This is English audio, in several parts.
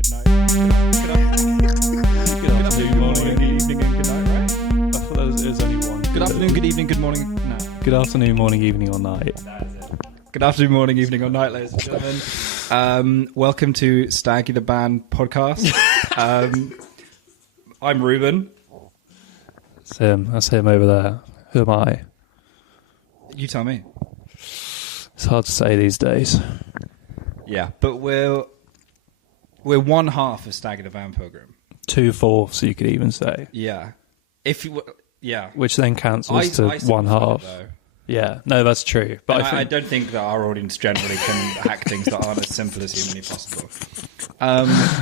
good night. Good afternoon, morning, good evening, and good night, right? I thought there was only one. Good afternoon, good evening, good morning. No. Good afternoon, morning, evening, or night. That's it. Good afternoon, morning, evening, or night, ladies and gentlemen. Welcome to Staggy the Band podcast. I'm Ruben. That's him. That's him over there. Who am I? You tell me. It's hard to say these days. Yeah, but we're one half of Staggy the Band Pilgrim. 2/4, you could even say. Yeah. Yeah. Which then cancels to one half. Yeah, no, that's true. But I don't think that our audience generally can hack things that aren't as simple as humanly possible.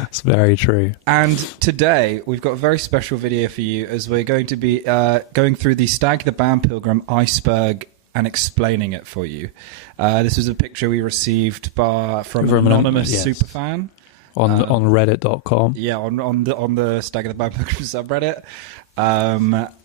It's very true. And today we've got a very special video for you, as we're going to be going through the Stag the Band Pilgrim Iceberg and explaining it for you. This was a picture we received from an anonymous superfan on Reddit.com. Yeah, on the Stag the Band Pilgrim subreddit.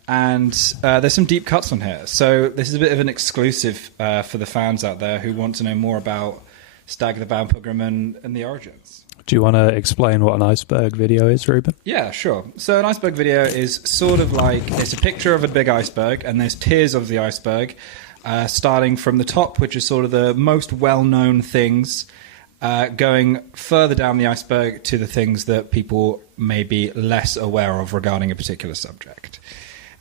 And there's some deep cuts on here. So this is a bit of an exclusive for the fans out there who want to know more about Stag the Band Pilgrim and the origins. Do you want to explain what an iceberg video is, Ruben? Yeah, sure. So an iceberg video is sort of like, it's a picture of a big iceberg, and there's tiers of the iceberg, starting from the top, which is sort of the most well-known things, going further down the iceberg to the things that people may be less aware of regarding a particular subject.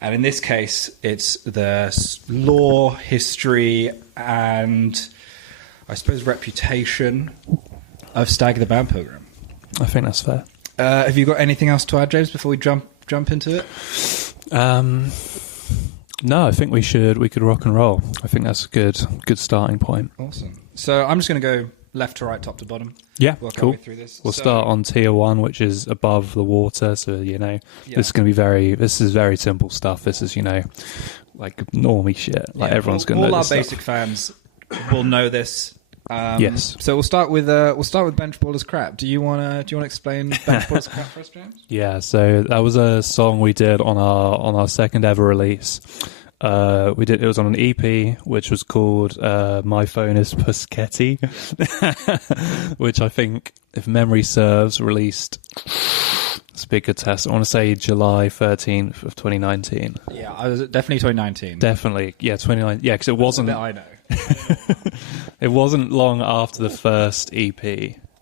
And in this case, it's the lore, history, and I suppose reputation of Stag the Band Pilgrim. I think that's fair. Have you got anything else to add, James, before we jump into it? No, I think we could rock and roll. I think that's a good starting point. Awesome. So I'm just going to go left to right, top to bottom. Yeah, work cool. our way through this. We'll start on tier 1, which is above the water. So, This is going to be this is very simple stuff. This is, like normie shit. Like everyone's going to know all this our stuff. basic fans will know this. Yes. So we'll start with Bench Baller's Crap. Do you want to explain Bench Baller's Crap for us, James? Yeah. So that was a song we did on our second ever release. It was on an EP, which was called My Phone is Puschetti, which I think, if memory serves, released, speaker test, I want to say July 13th of 2019. Yeah, I was definitely 2019. Definitely, yeah, 2019. Yeah, because it wasn't. I know. It wasn't long after the first EP.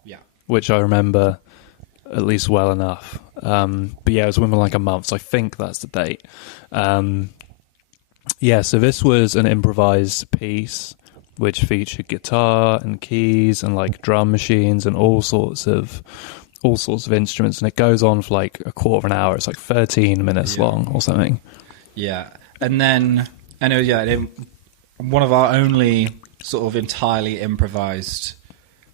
Yeah. Which I remember at least well enough. But yeah, it was within like a month, so I think that's the date. Yeah, so this was an improvised piece which featured guitar and keys and like drum machines and all sorts of instruments, and it goes on for like a quarter of an hour. It's like 13 minutes long or something. Yeah, and it was one of our only sort of entirely improvised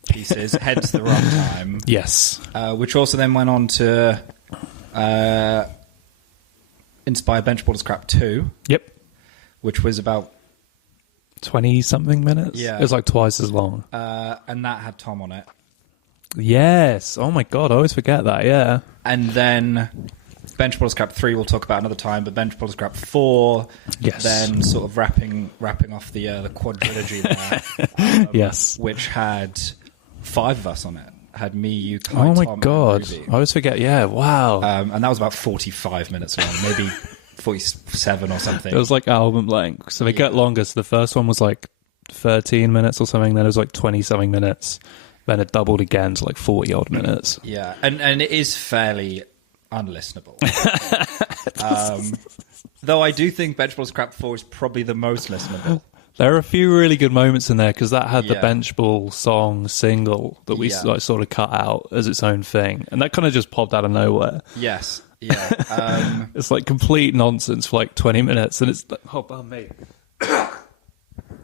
pieces, hence the runtime. Yes, which also then went on to inspire Bench Baller's Crap 2. Yep. Which was about 20-something minutes? Yeah. It was like twice as long. And that had Tom on it. Yes. Oh my God, I always forget that, yeah. And then Bench Baller's Crap 3 we'll talk about another time, but Bench Baller's Crap 4, yes. Then sort of wrapping off the quadrilogy there. Yes. Which had 5 of us on it. Had me, you, Kai, oh my Tom, God. and Ruby. I always forget, yeah, wow. And that was about 45 minutes long, maybe 47 or something. It was like album length. So they get longer. So the first one was like 13 minutes or something. Then it was like 20-something minutes. Then it doubled again to like 40-odd minutes. Yeah, and it is fairly unlistenable. Though I do think Bench Baller's Crap 4 is probably the most listenable. There are a few really good moments in there because that had the Bench Ball song single that we like, sort of cut out as its own thing. And that kind of just popped out of nowhere. Yes. Yeah. It's like complete nonsense for like 20 minutes, and it's like, oh, bum me.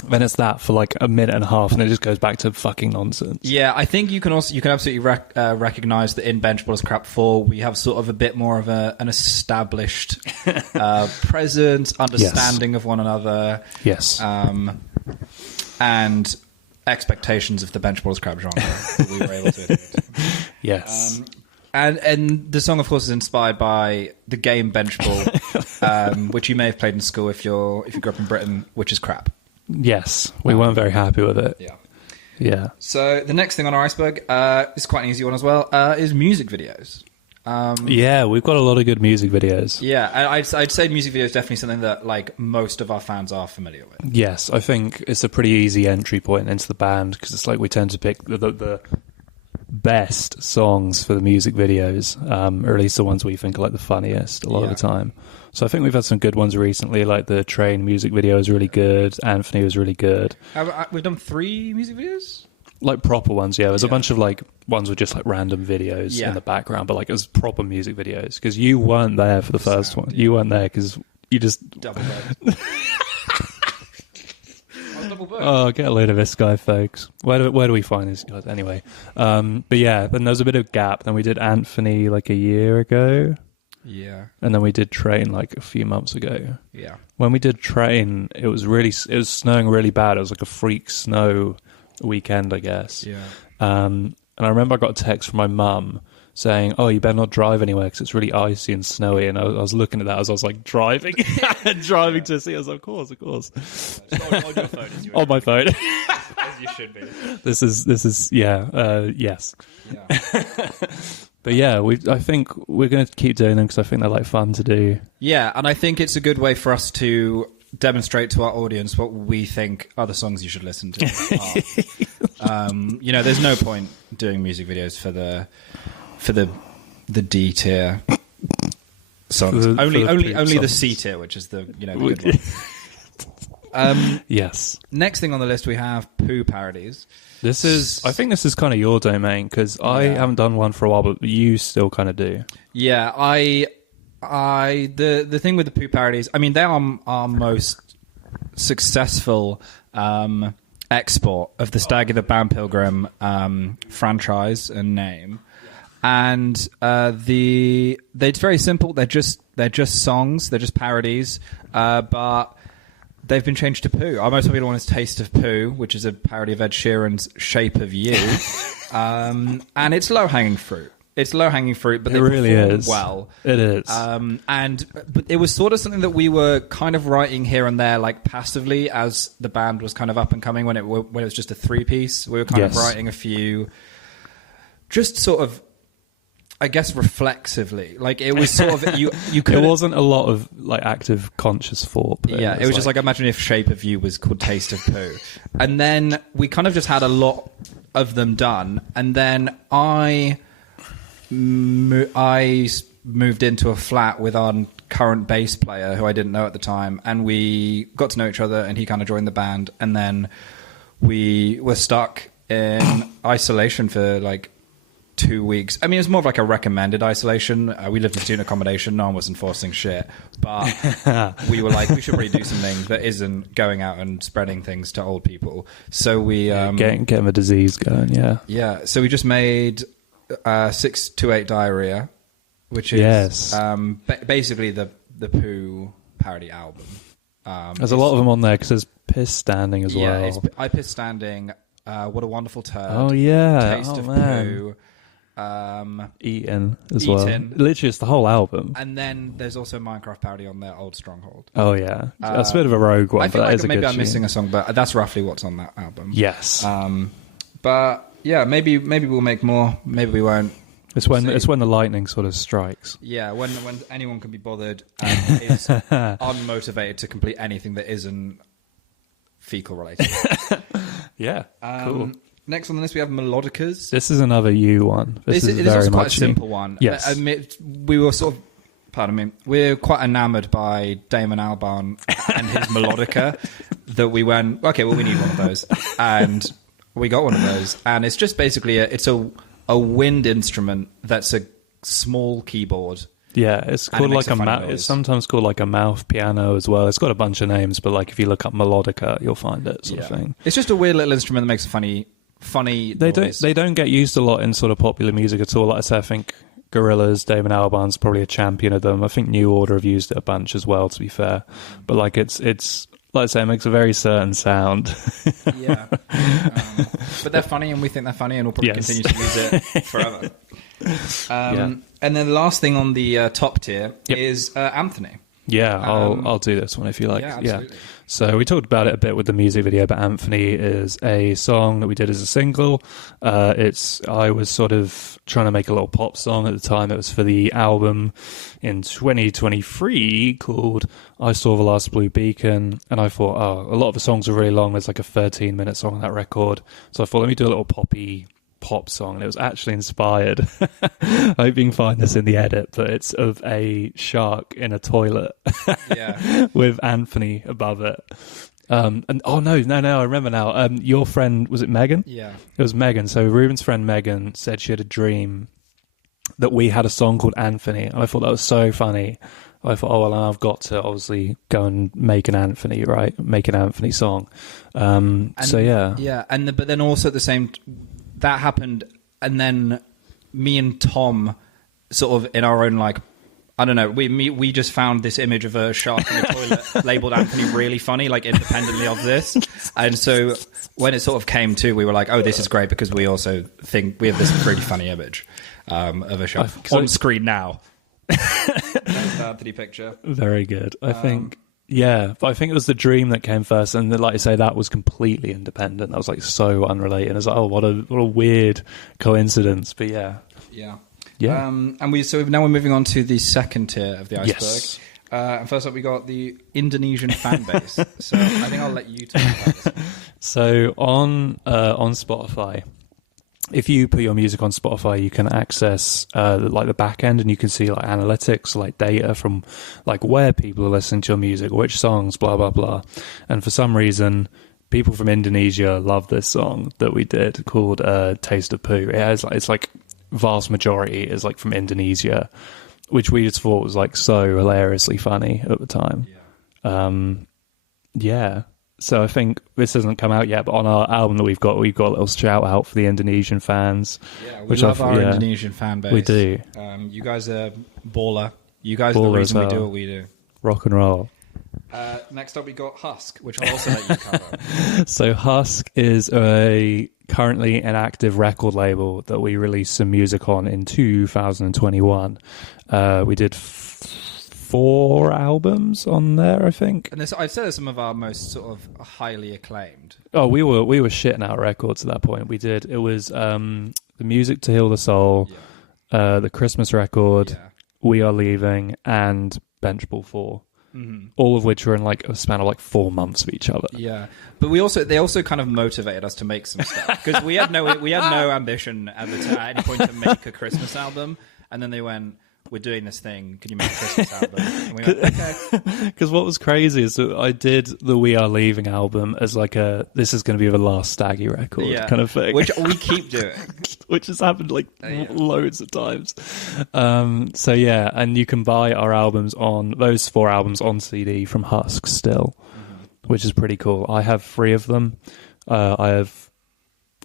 Then it's that for like a minute and a half, and it just goes back to fucking nonsense. Yeah, I think you can absolutely recognize that in Bench Baller's Crap 4 we have sort of a bit more of an established presence, understanding of one another. Yes. And expectations of the Bench Baller's Crap genre that we were able to hit. Yes. And the song, of course, is inspired by the game Bench Ball, which you may have played in school if you grew up in Britain, which is crap. Yes, we weren't very happy with it. Yeah. Yeah. So the next thing on our iceberg is quite an easy one as well, is music videos. Yeah, we've got a lot of good music videos. Yeah, I'd say music video is definitely something that like most of our fans are familiar with. Yes, I think it's a pretty easy entry point into the band because it's like we tend to pick the best songs for the music videos, or at least the ones we think are like the funniest a lot of the time. So I think we've had some good ones recently, like the Train music video is really good, Anthony was really good. We've done 3 music videos? Like proper ones, yeah. There's a bunch of like ones with just like random videos in the background, but like as proper music videos. Because you weren't there for the first one. You weren't there because you just double booked. Oh, get a load of this guy, folks. Where do we find these guys anyway? But yeah, then there was a bit of gap. Then we did Anthony like a year ago. Yeah. And then we did Train like a few months ago. Yeah. When we did Train, it was snowing really bad. It was like a freak snow weekend, I guess. Yeah. And I remember I got a text from my mum saying, "Oh, you better not drive anywhere because it's really icy and snowy." And I was looking at that as I was like driving to see. I was like, of course. On your phone, as you on my phone, as you should be. This is yes. Yeah. But yeah, I think we're going to keep doing them because I think they're like fun to do. Yeah, and I think it's a good way for us to demonstrate to our audience what we think other songs you should listen to are. There's no point doing music videos for the D tier songs. Only the C tier, which is the the good one. Yes. Next thing on the list we have poo parodies. I think this is kind of your domain because I haven't done one for a while, but you still kind of do. Yeah, the thing with the poo parodies, I mean, they are our most successful export of the Staggy the Band Pilgrim franchise and name. And it's very simple. They're just songs. They're just parodies. But they've been changed to poo. Our most popular one is Taste of Poo, which is a parody of Ed Sheeran's Shape of You. And it's low-hanging fruit. It's low-hanging fruit, but they really perform is. well. It is. But it was sort of something that we were kind of writing here and there, like passively, as the band was kind of up and coming when it was just a 3-piece. We were kind of writing a few, just sort of, I guess, reflexively. Like it was sort of you could. It wasn't a lot of like active conscious thought. Yeah, it was just like imagine if Shape of You was called Taste of Poo, and then we kind of just had a lot of them done, and then I moved into a flat with our current bass player who I didn't know at the time, and we got to know each other, and he kind of joined the band, and then we were stuck in isolation for like 2 weeks. I mean, it was more of like a recommended isolation. We lived in student accommodation. No one was enforcing shit. But we were like, we should really do some things that isn't going out and spreading things to old people. So we... getting the disease going, yeah. Yeah, so we just made 628 Diarrhea, which is basically the Pooh parody album. There's a lot of them on there because there's Piss Standing as well. Yeah, I Piss Standing, What a Wonderful Turd. Oh, yeah. Taste of man. Poo. Eaten as well. Literally, it's the whole album. And then there's also a Minecraft parody on their Old Stronghold. Oh yeah, that's a bit of a rogue one. I feel but like that is a maybe good I'm tune. missing a song, but that's roughly what's on that album. Yes. But yeah, maybe we'll make more. Maybe we won't. It's when the lightning sort of strikes. Yeah, when anyone can be bothered and is unmotivated to complete anything that isn't fecal related. Yeah. Cool. Next on the list, we have melodicas. This is another you one. This is very also quite a much simple one. Yes. We were sort of, pardon me, we're quite enamoured by Damon Albarn and his melodica that we went, okay, well, we need one of those. And we got one of those. And it's just basically, it's a wind instrument that's a small keyboard. Yeah, it's called like it's sometimes called like a mouth piano as well. It's got a bunch of names, but like if you look up melodica, you'll find it sort of thing. It's just a weird little instrument that makes a funny noise. They don't get used a lot in sort of popular music at all. Like I said, I think Gorillaz, Damon Albarn's probably a champion of them. I think New Order have used it a bunch as well, to be fair. But like it's like I say, it makes a very certain sound. Yeah. But they're funny, and we think they're funny, and we'll probably continue to use it forever. And then the last thing on the top tier is Anthony. Yeah, I'll do this one if you like. Yeah, absolutely. So we talked about it a bit with the music video, but Anthony is a song that we did as a single. I was sort of trying to make a little pop song at the time. It was for the album in 2023 called I Saw the Last Blue Beacon, and I thought, a lot of the songs are really long. There's like a 13-minute song on that record. So I thought, let me do a little poppy pop song, and it was actually inspired. I hope you can find this in the edit, but it's of a shark in a toilet with Anthony above it. And no, I remember now. Your friend, was it Megan? Yeah, it was Megan. So Ruben's friend Megan said she had a dream that we had a song called Anthony, and I thought that was so funny. I thought, well, I've got to obviously go and make an Anthony song. But then also at the same. That happened, and then me and Tom, sort of in our own, like, I don't know, we just found this image of a shark in a toilet labelled Anthony really funny, like, independently of this. And so when it sort of came to, we were like, oh, this is great, because we also think we have this really funny image of a shark on screen now. That's the Anthony picture. Very good. I think... Yeah, but I think it was the dream that came first, and like I say, that was completely independent. That was like so unrelated. I was like, oh, what a weird coincidence. But yeah. And now we're moving on to the second tier of the iceberg. Yes. And first up, we got the Indonesian fan base. So I think I'll let you talk about this one. So on Spotify, if you put your music on Spotify, you can access like the back end, and you can see like analytics, like data from like where people are listening to your music, which songs, blah blah blah. And for some reason, people from Indonesia love this song that we did called "Taste of Poo." It's like vast majority is like from Indonesia, which we just thought was like so hilariously funny at the time. So I think this hasn't come out yet, but on our album that we've got a little shout out for the Indonesian fans. Yeah, we love our Indonesian fan base. We do. You guys are baller. You guys are the reason we do what we do. Rock and roll. Next up, we got Husk, which I'll also let you cover. So Husk is currently an active record label that we released some music on in 2021. We did 4 albums on there, I think. And I'd say they're some of our most sort of highly acclaimed. Oh, we were shitting out records at that point. It was the Music to Heal the Soul, the Christmas record, We Are Leaving, and Benchball 4. Mm-hmm. All of which were in like a span of like 4 months of each other. Yeah, but they also kind of motivated us to make some stuff, because we had no ambition at any point to make a Christmas album, and then they went, we're doing this thing, can you make a Christmas album? And we went, okay. Because what was crazy is that I did the We Are Leaving album as like this is going to be the last Staggy record kind of thing. Which we keep doing. Which has happened like loads of times. And you can buy our albums those 4 albums on CD from Husk still, which is pretty cool. I have 3 of them. I have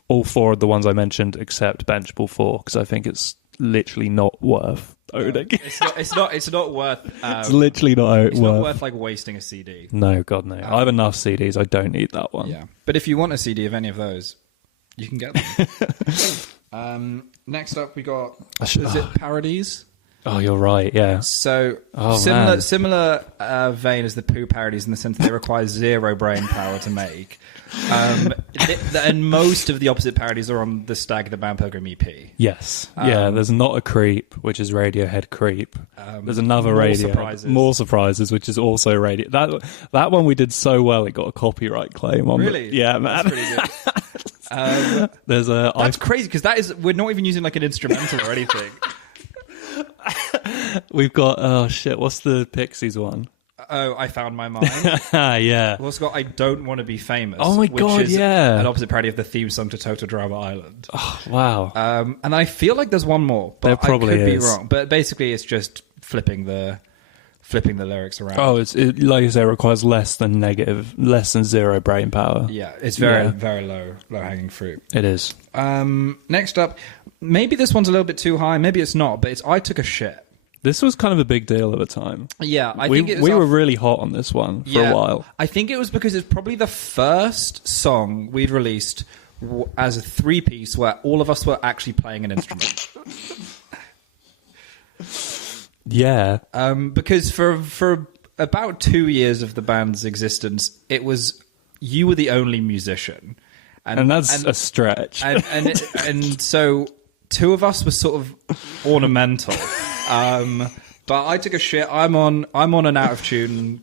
all 4 of the ones I mentioned except Benchball 4, because I think it's literally not worth owning. It's not worth. It's literally not it's not worth like wasting a CD. No, God no. I have enough CDs. I don't need that one. Yeah, but if you want a CD of any of those, you can get them. Next up, we got is it Parodies? Oh, you're right. Yeah. So similar vein as the Poo parodies in the sense that they require 0 brain power to make. And most of the opposite parodies are on the Staggy the Band Pilgrim EP. Yes. There's Not a Creep, which is Radiohead Creep. There's another More Surprises, which is also Radio. That one we did so well, it got a copyright claim on. Really? Yeah, man. That's pretty good. That's crazy, because we're not even using like an instrumental or anything. We've got what's the Pixies one? Oh, I Found My Mind. Yeah. We've also got I Don't Want to Be Famous. Oh my God, which is yeah. an opposite parody of the theme song to Total Drama Island. Oh, wow. And I feel like there's one more, but there probably I could be wrong. But basically it's just flipping the lyrics around. Oh, it like you say, it requires less than 0 brain power. Yeah, it's very low hanging fruit. It is. Next up, maybe this one's a little bit too high, maybe it's not, but it's I Took a Shit. This was kind of a big deal at the time. Yeah, we were really hot on this one for a while. I think it was because it's probably the first song we'd released as a 3-piece where all of us were actually playing an instrument. Yeah. Because for about 2 years of the band's existence, it was you were the only musician, and that's a stretch. And so 2 of us were sort of ornamental. But I took a shit. I'm on an out of tune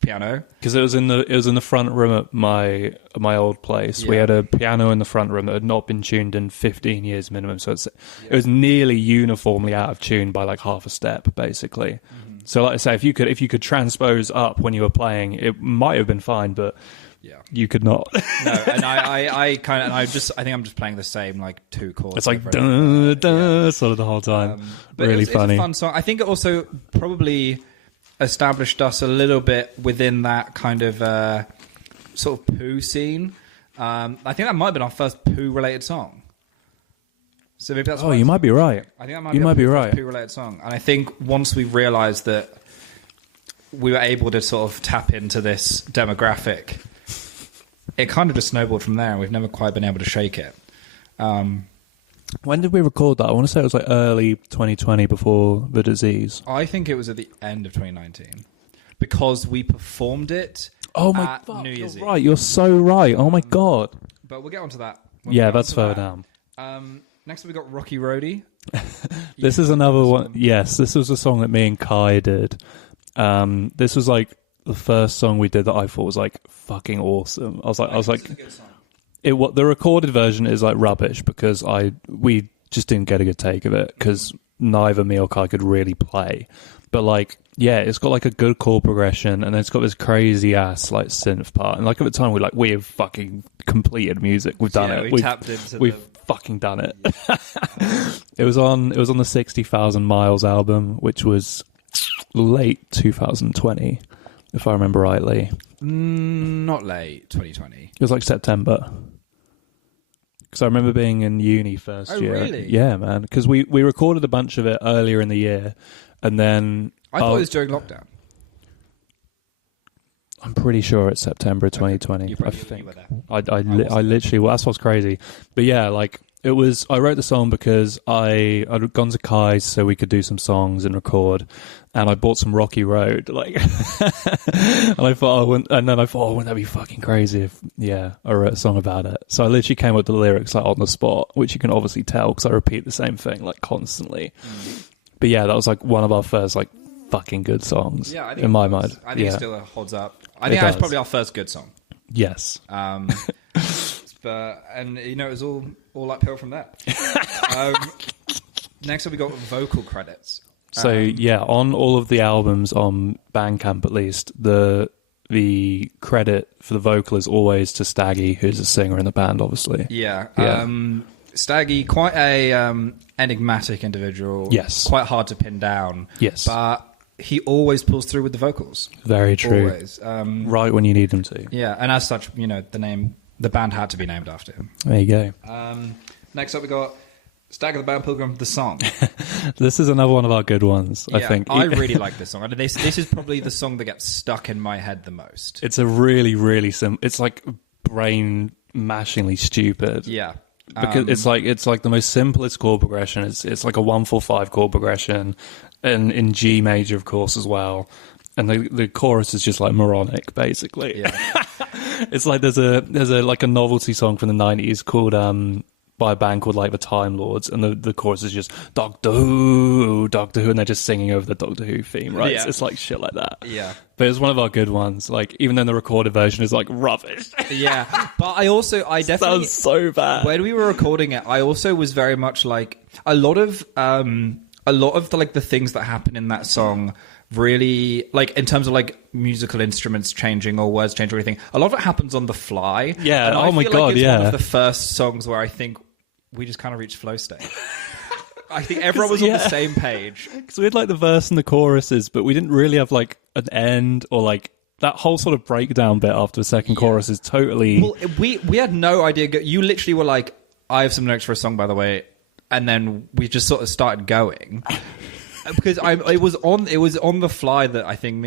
piano because it was in the front room at my old place. We had a piano in the front room that had not been tuned in 15 years minimum, so it was nearly uniformly out of tune by like half a step, basically. Mm-hmm. So, like I say, if you could transpose up when you were playing, it might have been fine, but you could not. No, and I think I'm just playing the same like 2 chords. It's like duh, duh, sort of the whole time. But really funny. It's a fun song. I think it also probably established us a little bit within that kind of sort of poo scene. I think that might have been our first poo-related song. So maybe that's. Oh, you might be right. I think that might be right. Poo-related song, and I think once we realised that we were able to sort of tap into this demographic, it kind of just snowballed from there, and we've never quite been able to shake it. When did we record that? I want to say it was like early 2020 before the disease. I think it was at the end of 2019 because we performed it at New Year's Eve. Right, you're so right. Oh my God. But we'll get onto that. Yeah, that's further down. Next we got Rocky Roadie. This is another one. Yes, this was a song that me and Kai did. This was like the first song we did that I thought was like fucking awesome. I was like, the recorded version is like rubbish because we just didn't get a good take of it because neither me or Kai could really play. But like, yeah, it's got like a good chord progression and then it's got this crazy ass like synth part. And like at the time we have fucking completed music. We've done it. We've fucking done it. It was on the 60,000 Miles album, which was late 2020, if I remember rightly. Not late 2020. It was like September. Because I remember being in uni first year. Oh, really? Yeah, man. Because we recorded a bunch of it earlier in the year, and then I thought it was during lockdown. I'm pretty sure it's September 2020. Okay. I think. I literally. Well, that's what's crazy. But yeah, like it was. I wrote the song because I'd gone to Kai's so we could do some songs and record, and I bought some Rocky Road. Like, and I thought, wouldn't that be fucking crazy if I wrote a song about it. So I literally came up with the lyrics like on the spot, which you can obviously tell because I repeat the same thing like constantly. But yeah, that was like one of our first like fucking good songs. Yeah, I think in my mind. I think it still holds up. I think that's probably our first good song. Yes. But it was all uphill from there. Next up, we got vocal credits. So on all of the albums on Bandcamp, at least the credit for the vocal is always to Staggy, who's a singer in the band, obviously. Yeah. Staggy, quite a enigmatic individual. Yes. Quite hard to pin down. Yes. But he always pulls through with the vocals. Very true. Always. Right when you need him to. Yeah, and as such, the band had to be named after him. There you go. Next up, we got Stagger the Band Pilgrim, the song. This is another one of our good ones, I think. I really like this song. This is probably the song that gets stuck in my head the most. It's a really, really simple... It's like brain-mashingly stupid. Yeah. Because it's like the most simplest chord progression. It's like a 1-4-5 chord progression, and in G major, of course, as well. And the chorus is just like moronic, basically. Yeah. It's like there's a like a novelty song from the 90s called by a band called like the Time Lords, and the chorus is just Doctor Who, and they're just singing over the Doctor Who theme, right? Yeah. It's like shit like that. Yeah. But it's one of our good ones. Like even though the recorded version is like rubbish. Yeah. But I definitely sounds so bad. When we were recording it, I also was very much like a lot of the things that happen in that song. Really, like in terms of like musical instruments changing or words changing or anything, a lot of it happens on the fly. Yeah. And oh my god. It's yeah. One of the first songs where I think we just kind of reached flow state. I think everyone was on the same page because we had like the verse and the choruses, but we didn't really have like an end or like that whole sort of breakdown bit after the second chorus is totally. Well, we had no idea. You literally were like, "I have some notes for a song, by the way," and then we just sort of started going. Because it was on the fly that I think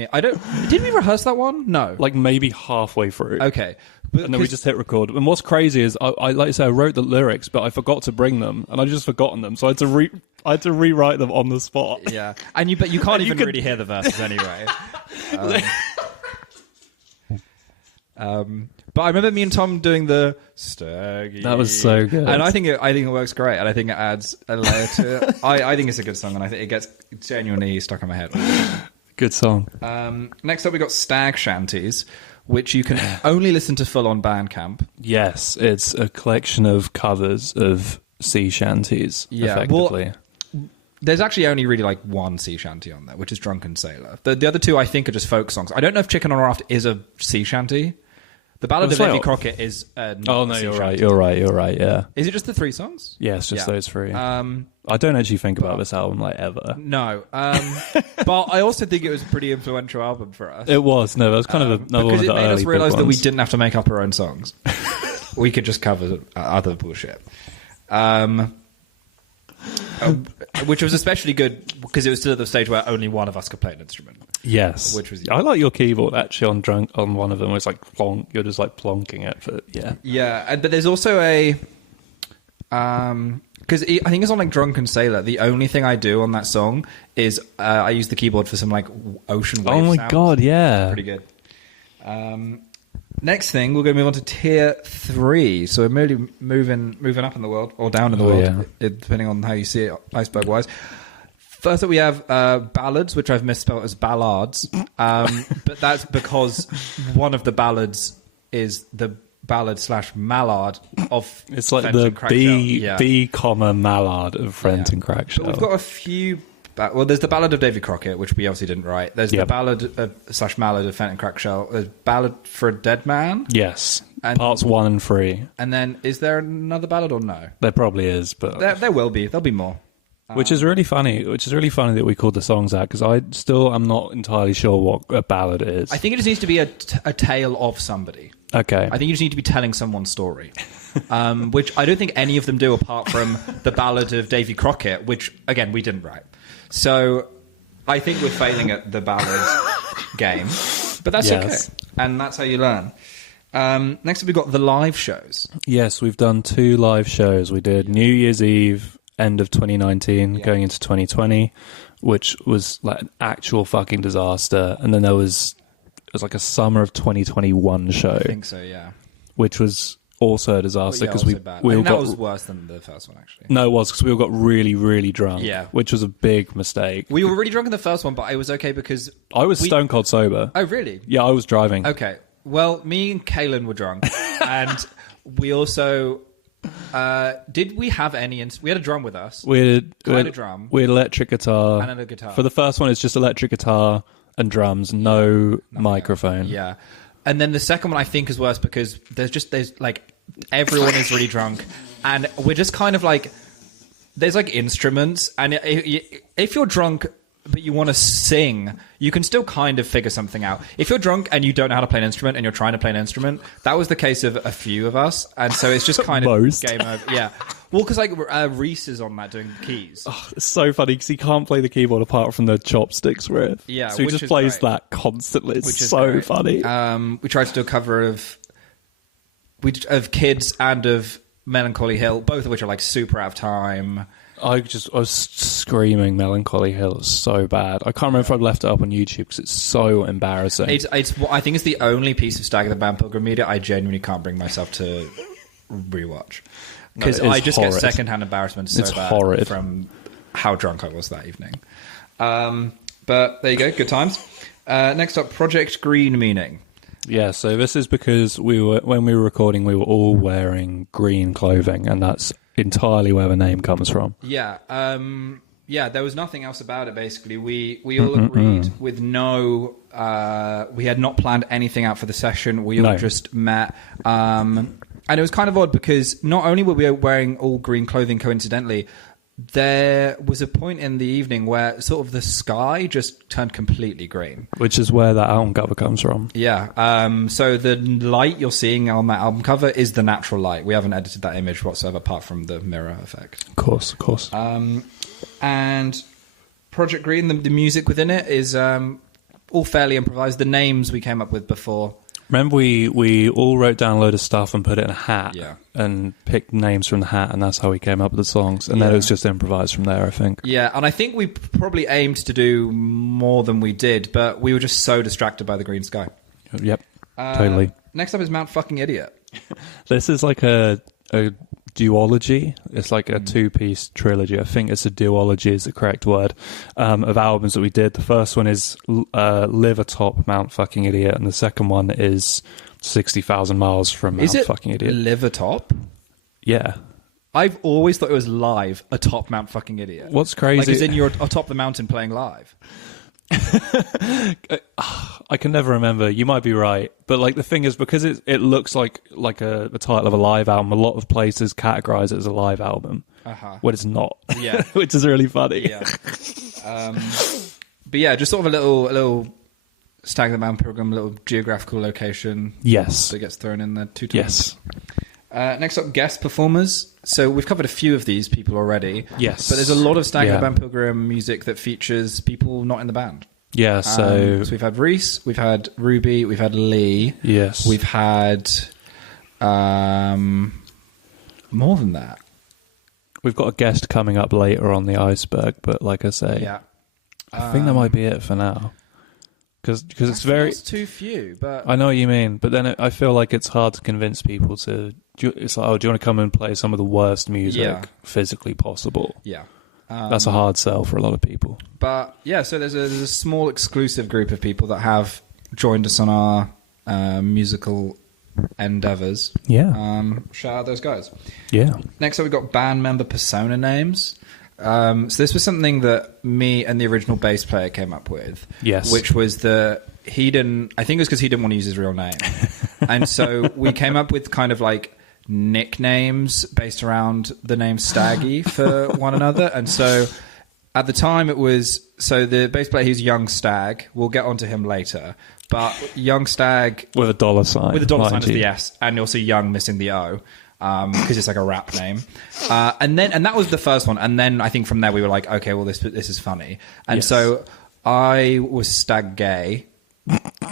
did we rehearse that one? No, like maybe halfway through. Okay, and then we just hit record. And what's crazy is I like I say I wrote the lyrics, but I forgot to bring them, and I just forgotten them, so I had to rewrite them on the spot. Yeah, but you can't really hear the verses anyway. But I remember me and Tom doing the Staggy. That was so good. And I think it works great, and I think it adds a layer to it. I think it's a good song, and I think it gets genuinely stuck in my head. Good song. Next up, we got Stag Shanties, which you can only listen to full on Bandcamp. Yes, it's a collection of covers of sea shanties, effectively. Well, there's actually only really like one sea shanty on there, which is Drunken Sailor. The other two, I think, are just folk songs. I don't know if Chicken on a Raft is a sea shanty. The Ballad of Davy Crockett is not Oh, no, a sea you're shanty. right, yeah. Is it just the 3 songs? Yeah, it's just those 3. I don't actually think about this album, like, ever. No. But I also think it was a pretty influential album for us. It was, no, that was kind of another one of the early Because it made us realise that we ones. didn't have to make up our own songs. We could just cover other bullshit. Which was especially good because it was still at the stage where only one of us could play an instrument. Yes. Which was I like your keyboard, actually, on one of them. It's like plonk. You're just like plonking it. But yeah. Yeah, but there's also a... Because I think it's on like Drunken Sailor. The only thing I do on that song is I use the keyboard for some like ocean wave Oh my sounds. God, yeah. Pretty good. Next thing, we're going to move on to tier 3. So we're really moving up in the world, or down in the world, depending on how you see it, iceberg-wise. First up, we have ballads, which I've misspelled as ballads. But that's because one of the ballads is the ballad/mallard of It's like Fenton the Crackshell. B comma mallard of Fenton Crackshell. But we've got a few... Well, there's the Ballad of Davy Crockett, which we obviously didn't write. There's the Ballad / Mallard of Fenton Crackshell. There's Ballad for a Dead Man. Yes. And Parts 1 and 3. And then, is there another ballad or no? There probably is, but... There will be. There'll be more. Which is really funny. Which is really funny that we called the songs out, because I still am not entirely sure what a ballad is. I think it just needs to be a tale of somebody. Okay. I think you just need to be telling someone's story. Which I don't think any of them do, apart from the Ballad of Davy Crockett, which, again, we didn't write. So I think we're failing at the ballad game. But that's okay. And that's how you learn. Next up, we've got the live shows. Yes, we've done 2 live shows. We did New Year's Eve, end of 2019, going into 2020, which was like an actual fucking disaster. And then it was like a summer of 2021 show. I think so, yeah. Which was also a disaster because that was worse than the first one, actually. No, it was because we all got really, really drunk. Yeah, which was a big mistake. We were really drunk in the first one, but it was okay because I was stone cold sober. Oh, really? Yeah, I was driving. Okay. Well, me and Kaylin were drunk, and we also did we have any? We had a drum with us. We had a drum. We had electric guitar and a guitar. For the first one, it's just electric guitar and drums, no microphone. Yeah. And then the second one I think is worse because there's like everyone is really drunk and we're just kind of like there's like instruments and if you're drunk but you want to sing, you can still kind of figure something out. If you're drunk and you don't know how to play an instrument and you're trying to play an instrument, that was the case of a few of us, and so it's just kind of game over. Yeah. Well, because like Reese is on that doing the keys. Oh, it's so funny because he can't play the keyboard apart from the chopsticks riff. Yeah, so he just plays that constantly. It's so funny. We tried to do a cover of Kids and of Melancholy Hill, both of which are like super out of time. I was screaming Melancholy Hill. It's so bad. I can't remember if I've left it up on YouTube because it's so embarrassing. I think it's the only piece of Staggy the Band Pilgrim media I genuinely can't bring myself to rewatch. Because I just get secondhand embarrassment bad from how drunk I was that evening. But there you go, good times. Next up, Project Green Meaning. Yeah, so this is because when we were recording, we were all wearing green clothing, and that's entirely where the name comes from. Yeah, there was nothing else about it, basically. We all agreed with we had not planned anything out for the session. We all just met. And it was kind of odd because not only were we wearing all green clothing coincidentally, there was a point in the evening where sort of the sky just turned completely green. Which is where that album cover comes from. Yeah. So the light you're seeing on that album cover is the natural light. We haven't edited that image whatsoever apart from the mirror effect. Of course. And Project Green, the music within it is all fairly improvised. The names we came up with before. Remember, we all wrote down a load of stuff and put it in a hat, Yeah. and picked names from the hat, and that's how we came up with the songs. And then it was just improvised from there, I think. Yeah, and I think we probably aimed to do more than we did, but we were just so distracted by the green sky. Yep, totally. Next up is Mount Fucking Idiot. This is like a duology. It's like a two-piece trilogy. I think it's a duology is the correct word, of albums that we did. The first one is Live Atop Mount Fucking Idiot, and the second one is 60,000 Miles from Mount Fucking Idiot. Live Atop? Yeah. I've always thought it was live atop Mount Fucking Idiot. What's crazy... Like, as in you're atop the mountain playing live. I can never remember. You might be right, but like the thing is, because it looks like the title of a live album. A lot of places categorize it as a live album, when it's not. Yeah, which is really funny. Yeah, but yeah, just sort of a little Stag the Man Pilgrim, a little geographical location. Yes, that gets thrown in there 2 times. Yes. Next up, guest performers. So we've covered a few of these people already. Yes. But there's a lot of Stag the Man Pilgrim music that features people not in the band. Yeah, so we've had Reese, we've had Ruby, we've had Lee. Yes. We've had more than that. We've got a guest coming up later on the Iceberg, but like I say, yeah. I think that might be it for now. Because it's very... It's too few, but... I know what you mean, but then I feel like it's hard to convince people to... It's like, do you want to come and play some of the worst music physically possible? Yeah. That's a hard sell for a lot of people. But, yeah, so there's a small exclusive group of people that have joined us on our musical endeavours. Yeah. Shout out those guys. Yeah. Next up, we've got band member persona names. So this was something that me and the original bass player came up with. Yes. Which was that he didn't... I think it was because he didn't want to use his real name. And so we came up with kind of like nicknames based around the name Staggy for one another. And so at the time it was... So the bass player, he's Young Stag. We'll get onto him later. But Young Stag... With a dollar sign. With a dollar sign as the S. And you'll see Young missing the O. Because it's like a rap name, and that was the first one, and then I think from there we were like, okay, well this is funny, and so I was Stag Gay,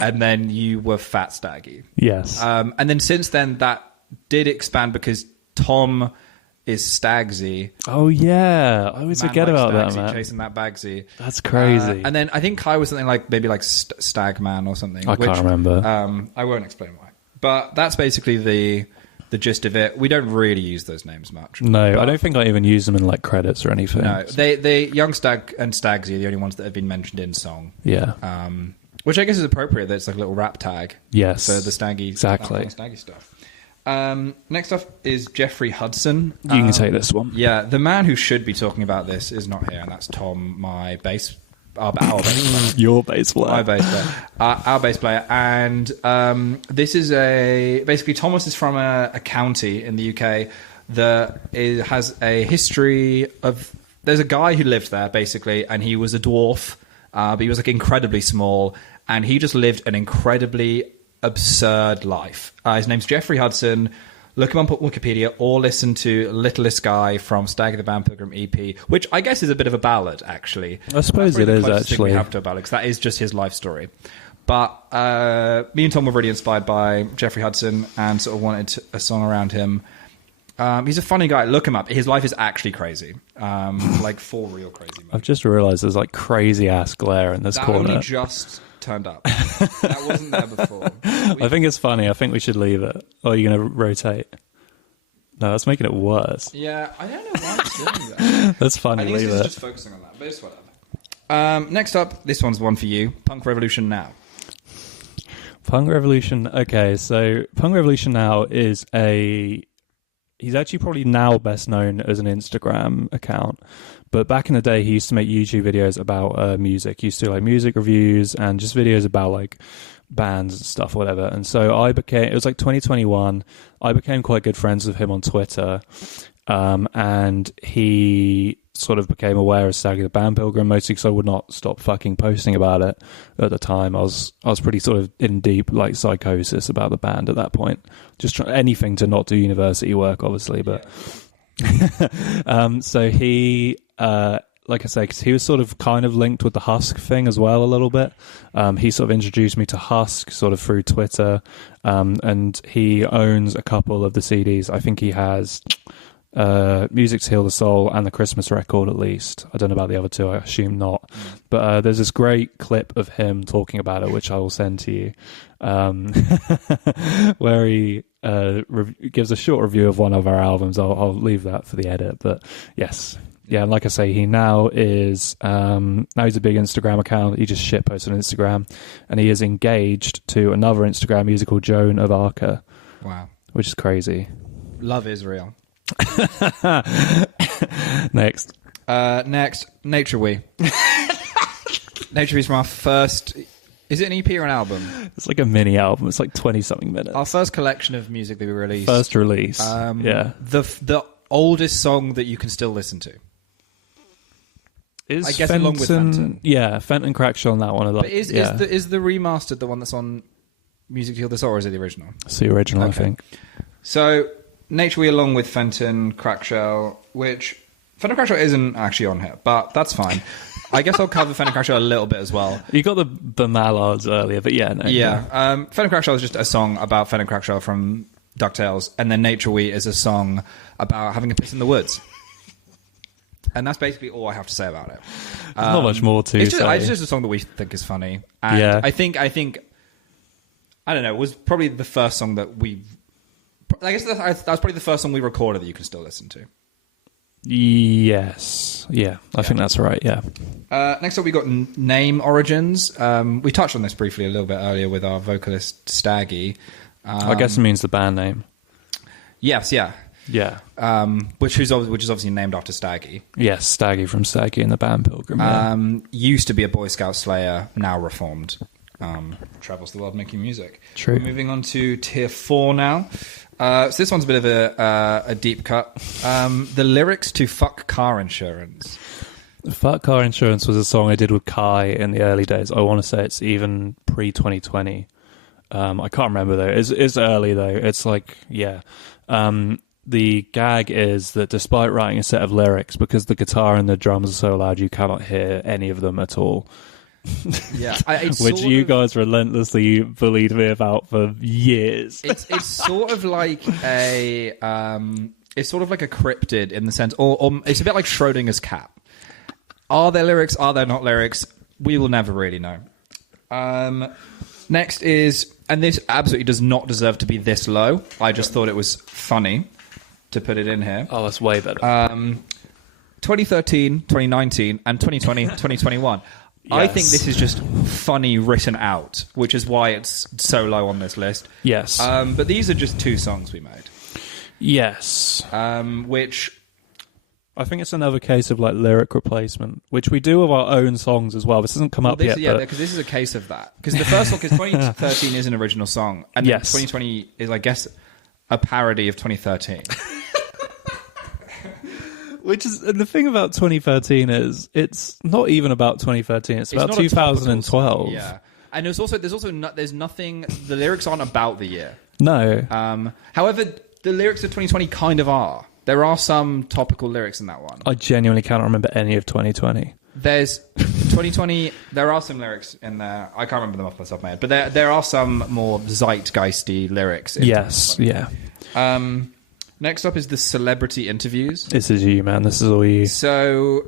and then you were Fat Staggy, yes, and then since then that did expand because Tom is Stagsy. Oh yeah, I always forget about Stagsy, that, man. Chasing that Bagsy. That's crazy. And then I think Kai was something like maybe like Stagman or something. I can't remember. I won't explain why, but that's basically the gist of it. We don't really use those names much. No, I don't think I even use them in like credits or anything. No, they Young Stag and Stagsy are the only ones that have been mentioned in song. Yeah. Which I guess is appropriate. That it's like a little rap tag. Yes. For the Staggy. Exactly. Staggy stuff. Next up is Jeffrey Hudson. You can take this one. Yeah, the man who should be talking about this is not here, and that's Tom, my bass. Our bass player. Your bass player. My bass player. Our bass player. And this is basically Thomas is from a county in the UK that has a history of... There's a guy who lived there, basically, and he was a dwarf, but he was like incredibly small, and he just lived an incredibly absurd life. His name's Jeffrey Hudson. Look him up on Wikipedia or listen to Littlest Guy from Stag the Band Pilgrim EP, which I guess is a bit of a ballad, actually. I suppose it is, actually. We have to a ballad, because that is just his life story. But me and Tom were really inspired by Jeffrey Hudson and sort of wanted a song around him. He's a funny guy. Look him up. His life is actually crazy. Like, for real crazy. I've just realised there's like crazy-ass glare in this corner. That only just turned up. That wasn't there before. I think it's funny. I think we should leave it. Or are you going to rotate? No, that's making it worse. Yeah, I don't know why it's doing that. That's funny. I think leave it's it. just focusing on that, but it's whatever. Next up, this one's one for you. Punk Revolution Now. Punk Revolution. Okay, so Punk Revolution Now is he's actually probably now best known as an Instagram account. But back in the day, he used to make YouTube videos about music. He used to do like music reviews and just videos about like bands and stuff, whatever. And so it was like 2021. I became quite good friends with him on Twitter. And he sort of became aware of Staggy the Band Pilgrim, mostly because I would not stop fucking posting about it at the time. I was pretty sort of in deep like psychosis about the band at that point. Just anything to not do university work, obviously, but... So he like I say, because he was sort of kind of linked with the Husk thing as well a little bit. He sort of introduced me to Husk sort of through Twitter, and he owns a couple of the CDs. I think he has Music to Heal the Soul and the Christmas record, at least. I don't know about the other two, I assume not. But there's this great clip of him talking about it, which I will send to you, where he gives a short review of one of our albums. I'll leave that for the edit, but yes. Yeah, and like I say, he now is now he's a big Instagram account. He just shitposts on Instagram, and he is engaged to another Instagram user called Joan of Arca. Wow, which is crazy. Love Israel. Next, Nature We. Nature We is from our first. Is it an EP or an album? It's like a mini album. It's like 20-something minutes. Our first collection of music that we released. First release. Yeah. The oldest song that you can still listen to. I guess along with Fenton. Yeah, Fenton Crackshell on that one. But is the remastered the one that's on Music to Heal the Soul, or is it the original? It's the original, okay. I think. So, Nature We along with Fenton Crackshell, which Fenton Crackshell isn't actually on here, but that's fine. I guess I'll cover Fenton Crackshell a little bit as well. You got the Mallards earlier, but yeah. No, yeah. Fenton Crackshell is just a song about Fenton Crackshell from DuckTales, and then Nature We is a song about having a piss in the woods. And that's basically all I have to say about it. There's not much more to say. It's just a song that we think is funny. And yeah. I think, I don't know, it was probably the first song that we... I guess that's probably the first song we recorded that you can still listen to. Yes. Yeah, I think that's right, yeah. Next up, we got name origins. We touched on this briefly a little bit earlier with our vocalist, Staggy. I guess it means the band name. Yes, yeah. Yeah. Which is obviously named after Staggy. Yes, Staggy from Staggy and the band Pilgrim. Yeah. Used to be a Boy Scout slayer, now reformed. Travels the world making music. True. We're moving on to tier 4 now. So this one's a bit of a deep cut. The lyrics to Fuck Car Insurance. Fuck Car Insurance was a song I did with Kai in the early days. I want to say it's even pre-2020. I can't remember though. It's early though. It's like, yeah. The gag is that despite writing a set of lyrics, because the guitar and the drums are so loud, you cannot hear any of them at all. Yeah, which you guys relentlessly bullied me about for years. It's sort of like a cryptid in the sense, or it's a bit like Schrodinger's cat. Are there lyrics? Are there not lyrics? We will never really know. Next is, and this absolutely does not deserve to be this low. I just thought it was funny to put it in here. Oh, that's way better. 2013, 2019, and 2020, 2021. Yes. I think this is just funny written out, which is why it's so low on this list. Yes. But these are just 2 songs we made. Yes. Which... I think it's another case of like lyric replacement, which we do with our own songs as well. This hasn't come up yet. Yeah, because this is a case of that. Because the first song, because 2013 is an original song, and then 2020 is, I guess, a parody of 2013. Which is the thing about 2013 is it's not even about 2013. It's about 2012. Yeah, and there's nothing. The lyrics aren't about the year. No. However, the lyrics of 2020 kind of are. There are some topical lyrics in that one. I genuinely cannot remember any of 2020. There's 2020. There are some lyrics in there. I can't remember them off the top of my head, but there are some more zeitgeisty lyrics. Yes. Yeah. Next up is the celebrity interviews. This is you, man. This is all you. So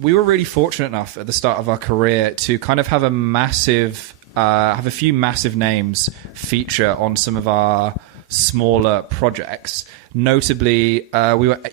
we were really fortunate enough at the start of our career to kind of have a few massive names feature on some of our smaller projects. Notably,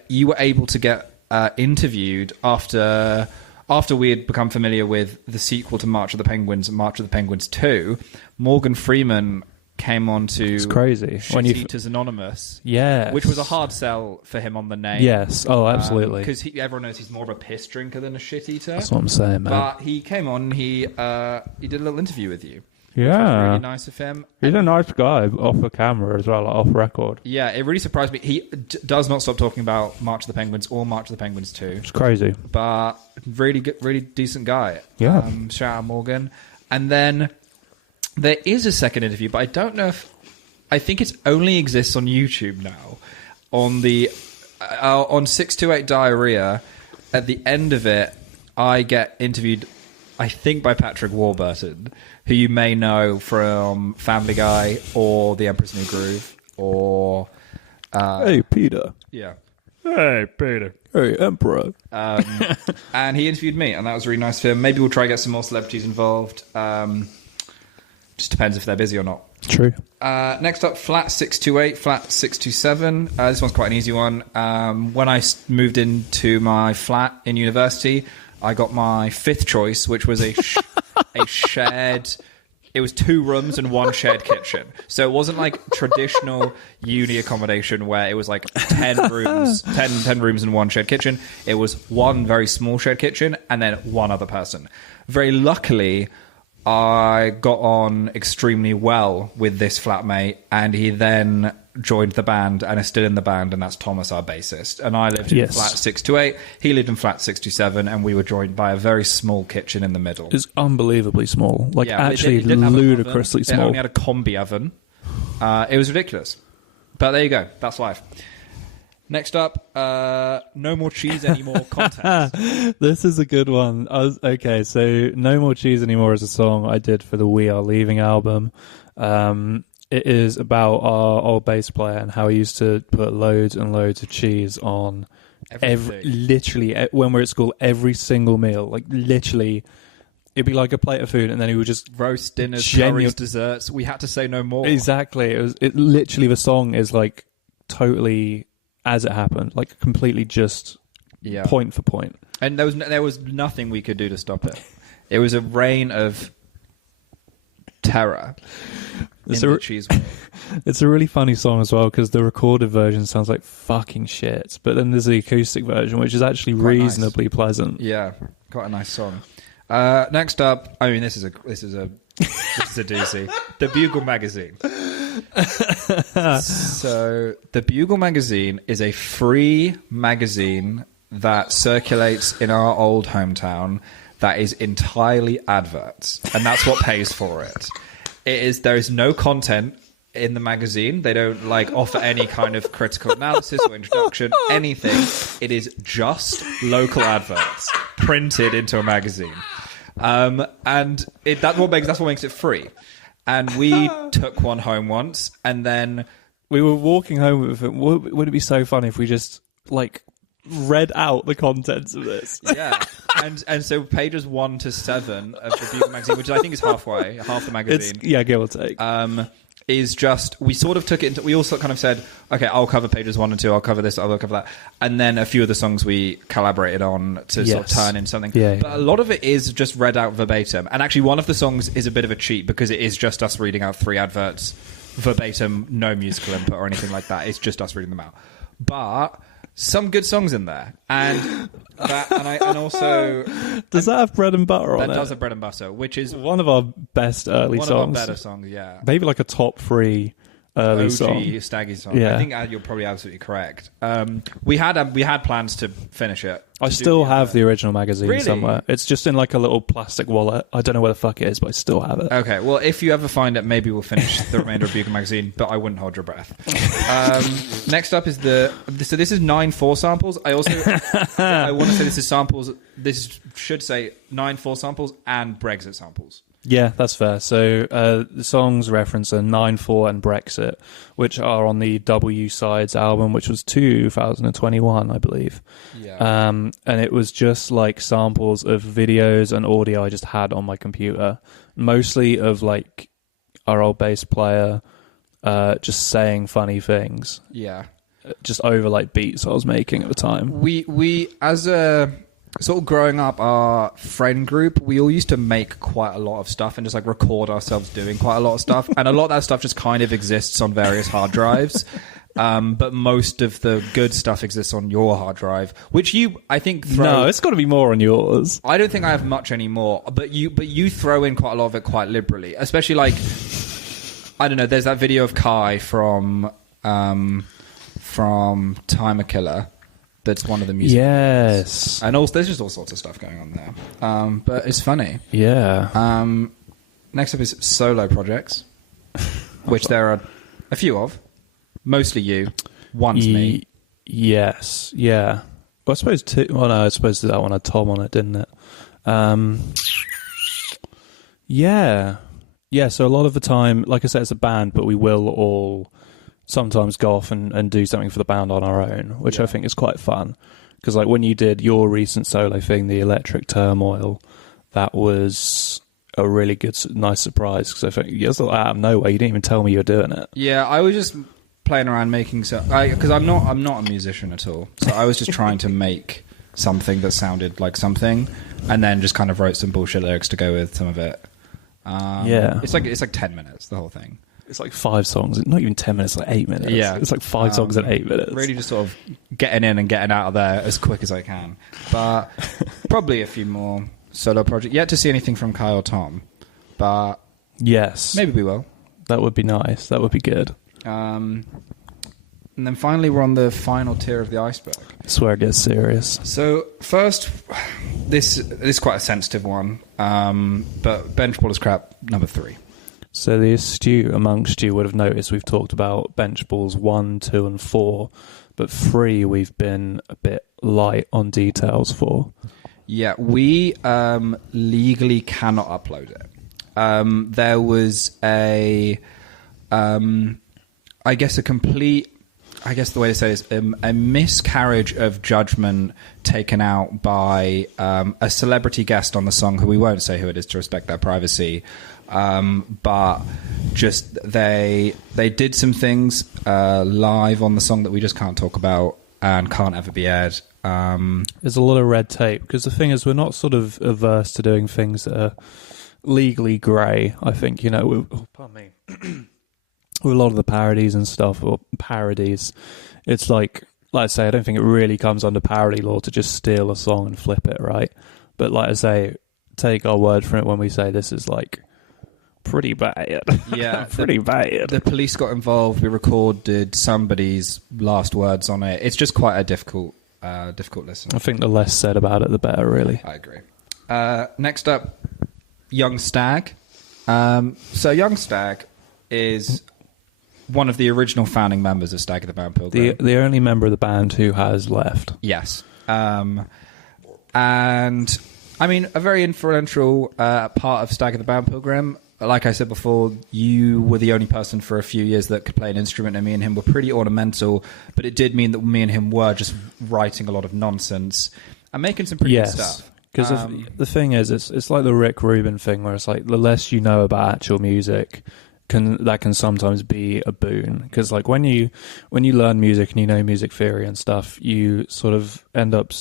you were able to get interviewed after we had become familiar with the sequel to March of the Penguins, March of the Penguins 2. Morgan Freeman came on to it's crazy. Shit Eaters Anonymous, which was a hard sell for him on the name. Yes, oh, absolutely. Because everyone knows he's more of a piss drinker than a shit eater. That's what I'm saying, man. But he came on, he did a little interview with you. Yeah, really nice of him. He's a nice guy off the camera as well, off record. Yeah, it really surprised me. He does not stop talking about March of the Penguins or March of the Penguins 2. It's crazy, but really good, really decent guy. Yeah, shout out Morgan. And then there is a second interview, but I don't know if I think it only exists on YouTube now. On 628 Diarrhea, at the end of it, I get interviewed, I think, by Patrick Warburton, who you may know from Family Guy or The Emperor's New Groove or... Hey, Peter. Yeah. Hey, Peter. Hey, Emperor. And he interviewed me, and that was really nice for him. Maybe we'll try to get some more celebrities involved. Just depends if they're busy or not. True. Next up, Flat 628, Flat 627. This one's quite an easy one. When I moved into my flat in university, I got my fifth choice, which was a shared... It was 2 rooms and 1 shared kitchen. So it wasn't like traditional uni accommodation where it was like 10 rooms, 10 rooms and 1 shared kitchen. It was 1 very small shared kitchen and then 1 other person. Very luckily, I got on extremely well with this flatmate, and he then joined the band and is still in the band, and that's Thomas, our bassist. And I lived in flat 628, he lived in flat 627, and we were joined by a very small kitchen in the middle. It's unbelievably small. Like, yeah, actually it didn't ludicrously have small. It only had a combi oven. It was ridiculous. But there you go. That's life. Next up, No More Cheese Anymore contest. This is a good one. Okay, so No More Cheese Anymore is a song I did for the We Are Leaving album. It is about our old bass player and how he used to put loads and loads of cheese on literally, when we're at school, every single meal. Like, literally, it'd be like a plate of food, and then he would just... Roast dinners, curries, desserts. We had to say no more. Exactly. It literally, the song is like totally as it happened, like completely just point for point. And there was nothing we could do to stop it. It was a reign of terror. It's a really funny song as well, because the recorded version sounds like fucking shit, but then there's the acoustic version, which is actually quite reasonably pleasant. Yeah, quite a nice song. Next up, I mean, this is a doozy. The Bugle magazine. So the Bugle magazine is a free magazine that circulates in our old hometown that is entirely adverts, and that's what pays for it. There is no content in the magazine. They don't offer any kind of critical analysis or introduction, anything. It is just local adverts printed into a magazine. And that's what makes it free. And we took one home once, and then we were walking home with it. Would it be so funny if we just read out the contents of this? Yeah. And so pages 1 to 7 of the Bugle magazine, which I think is half the magazine. Give or take. Is just, we sort of took it into, we also kind of said, okay, I'll cover pages 1 and 2, I'll cover this, I'll cover that. And then a few of the songs we collaborated on to sort of turn into something. Yeah, but a lot of it is just read out verbatim. And actually one of the songs is a bit of a cheat because it is just us reading out 3 adverts verbatim, no musical input or anything like that. It's just us reading them out. But some good songs in there, and also does that have bread and butter on it? That does have bread and butter, which is one of our best early songs. One of our better songs, yeah. Maybe like a top 3 early song. Staggy song. Yeah. I think you're probably absolutely correct. We had plans to finish it. I still have the original magazine somewhere. Really? It's just in a little plastic wallet. I don't know where the fuck it is, but I still have it. Okay, well, if you ever find it, maybe we'll finish the remainder of Bugle magazine, but I wouldn't hold your breath. Next up is so this is 9/4 samples. I want to say this is samples. This should say 9/4 samples and Brexit samples. Yeah, that's fair. So the songs reference are 9/4 and Brexit, which are on the W Sides album, which was 2021, I believe. Yeah. And it was just samples of videos and audio I just had on my computer, mostly of our old bass player just saying funny things. Yeah. Just over beats I was making at the time. We as a sort of growing up, our friend group, we all used to make quite a lot of stuff and just record ourselves doing quite a lot of stuff. And a lot of that stuff just kind of exists on various hard drives. But most of the good stuff exists on your hard drive, which I think No, it's got to be more on yours. I don't think I have much anymore, but you throw in quite a lot of it quite liberally, especially I don't know, there's that video of Kai from Timer Killer. That's one of the music. Yes. And also, there's just all sorts of stuff going on there. But it's funny. Yeah. Next up is solo projects, which there are a few of. Mostly you. One's me. Yes. Yeah. Well, I suppose well, no, I suppose that one had Tom on it, didn't it? Yeah. So a lot of the time, like I said, it's a band, but we will all sometimes go off and do something for the band on our own, which I think is quite fun. Because like when you did your recent solo thing, the Electric Turmoil, that was a really good, nice surprise. Because I think it was out of nowhere. You didn't even tell me you were doing it. Yeah, I was just playing around making because I'm not a musician at all. So I was just trying to make something that sounded like something, and then just kind of wrote some bullshit lyrics to go with some of it. It's like 10 minutes, the whole thing. It's like 5 songs, not even 10 minutes, like 8 minutes. Yeah. It's like 5 songs in 8 minutes. Really just sort of getting in and getting out of there as quick as I can. But probably a few more solo projects. Yet to see anything from Kai or Tom. But yes, maybe we will. That would be nice. That would be good. And then finally we're on the final tier of the iceberg. I swear it gets serious. So first, this is quite a sensitive one. But bench ball is crap, number 3. So the astute amongst you would have noticed we've talked about bench balls 1, 2 and 4, but 3 we've been a bit light on details for. Yeah, we legally cannot upload it. There was the way to say it is a miscarriage of judgment taken out by a celebrity guest on the song, who we won't say who it is to respect their privacy. But just they did some things live on the song that we just can't talk about and can't ever be aired. There's a lot of red tape, because the thing is, we're not sort of averse to doing things that are legally grey. I think, pardon me. With a lot of the parodies and stuff, or parodies, it's like I say, I don't think it really comes under parody law to just steal a song and flip it, right? But like I say, take our word for it when we say this is like pretty bad. Yeah, pretty bad. The police got involved. We recorded somebody's last words on it. It's just quite a difficult listen. I think the less said about it, the better, really. I agree. Next up, Young Stag. So Young Stag is one of the original founding members of Staggy the Band Pilgrim. The only member of the band who has left. Yes. And I mean, a very influential part of Staggy the Band Pilgrim. Like I said before, you were the only person for a few years that could play an instrument, and me and him were pretty ornamental, but it did mean that me and him were just writing a lot of nonsense and making some pretty good stuff. Because the thing is, it's like the Rick Rubin thing, where it's like the less you know about actual music, that can sometimes be a boon. Because like when you learn music and you know music theory and stuff, you sort of end up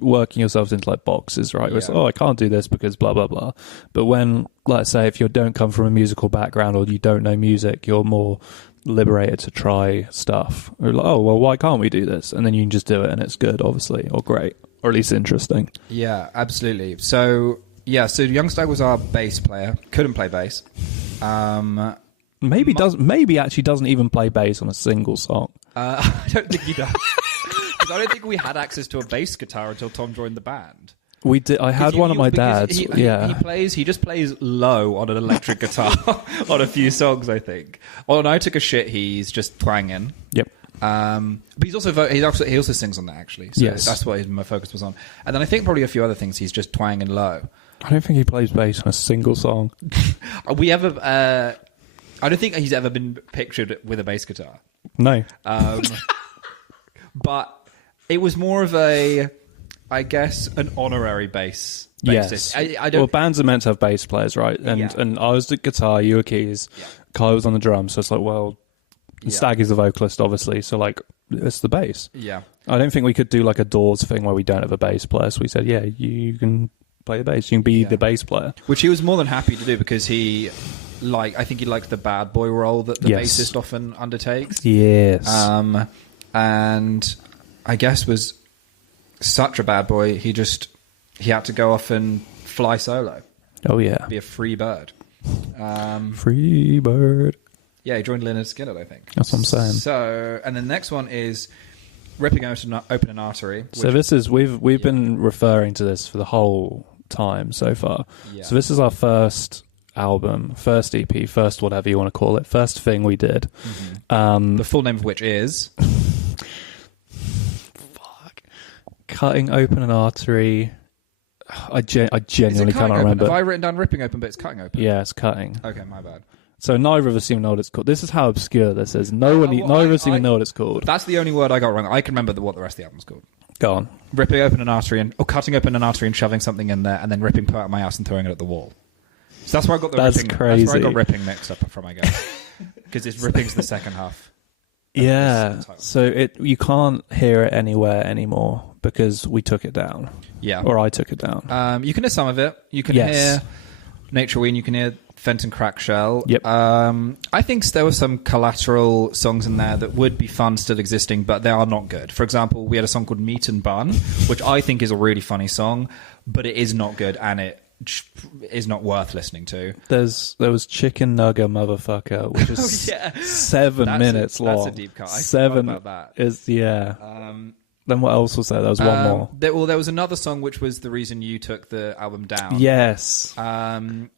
working yourselves into like boxes, right? Where it's like, I can't do this because blah blah blah. But when, let's say, if you don't come from a musical background or you don't know music, you're more liberated to try stuff. Or like, why can't we do this? And then you can just do it, and it's good, obviously, or great, or at least interesting. Yeah, absolutely. So Young Stag was our bass player. Couldn't play bass. Maybe actually doesn't even play bass on a single song. I don't think he does. Because I don't think we had access to a bass guitar until Tom joined the band. We did. I had one at my dad's. He just plays low on an electric guitar on a few songs, I think. On I Took a Shit, he's just twanging. Yep. But he also sings on that, actually. So yes. That's what my focus was on. And then I think probably a few other things he's just twanging low. I don't think he plays bass on a single song. I don't think he's ever been pictured with a bass guitar. No. But it was more of an honorary bass bassist. Yes. Well, bands are meant to have bass players, right? And I was the guitar, you were keys, Kai was on the drums, so it's like, well, Staggy's the vocalist, obviously, so like, it's the bass. Yeah. I don't think we could do like a Doors thing where we don't have a bass player, so we said, you can play the bass, you can be the bass player. Which he was more than happy to do, because I think he liked the bad boy role that the bassist often undertakes. Yes. And I guess was such a bad boy, he had to go off and fly solo. Oh yeah. Be a free bird. Free bird. Yeah, he joined Lynyrd Skynyrd, I think. That's what I'm saying. So, and the next one is Ripping Open an Artery. So this is, we've been referring to this for the whole time so far. Yeah. So this is our first album, first EP, first whatever you want to call it, first thing we did. Mm-hmm. The full name of which is... cutting open an artery. I genuinely cannot remember. Have I written down ripping open, but it's cutting open? Yeah, it's cutting. Okay, my bad. So neither of us even know what it's called. This is how obscure this is. Neither of us even know what it's called. That's the only word I got wrong. I can remember what the rest of the album's called. Go on. Ripping open an artery cutting open an artery and shoving something in there, and then ripping part of my ass and throwing it at the wall. So that's where I got the ripping. Crazy. That's where I got ripping mixed up from, I guess, because it's ripping's the second half. Yeah. So you can't hear it anywhere anymore because we took it down. Yeah. Or I took it down. You can hear some of it. You can hear Nature Ween. You can hear Fenton Crackshell. Yep. I think there were some collateral songs in there that would be fun still existing, but they are not good. For example, we had a song called Meat and Bun, which I think is a really funny song, but it is not good, and it is not worth listening to. There was Chicken Nugget Motherfucker, which is 7 minutes long. That's a deep cut. I 7 about that. Is Then what else was there? There was one more. There was another song which was the reason you took the album down. Yes.